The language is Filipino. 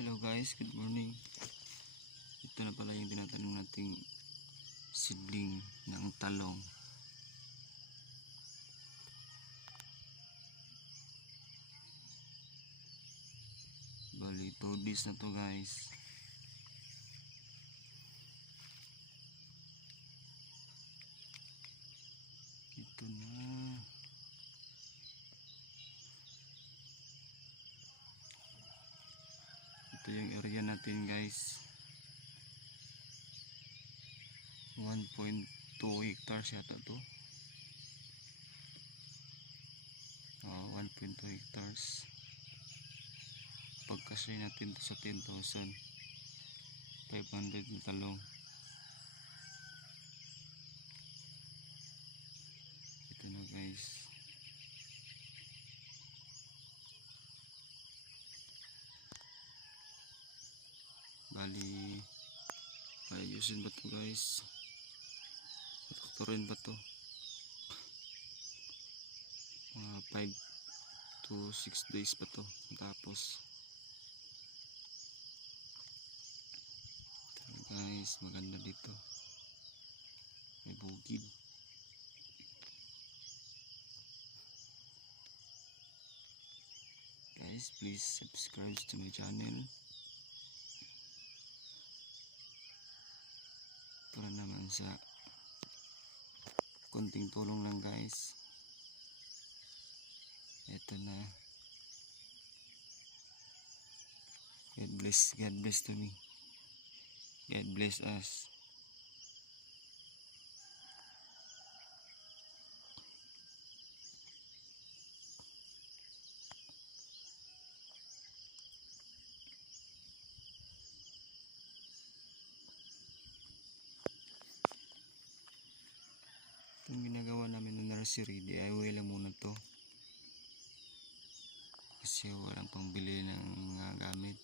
Hello guys, good morning. Ito na pala yung tinatanim nating seedling ng talong. Bali 2 days na to guys. Ito na. Ito yung area natin guys. 1.2 hectares yata to. 1.2 hectares. Pagkasya natin to sa 10,500 na talong. Ito na guys. Bali ayusin ba to guys? Traktorin ba to? 5 to 6 days pa to. Tapos ito guys, maganda dito. May bukid. Guys, please subscribe to my channel para naman sa konting tulong lang guys. Ito na. God bless to me. God bless us. Itong ginagawa namin ng nursery, DIY lang muna to kasi walang pangbili ng mga gamit.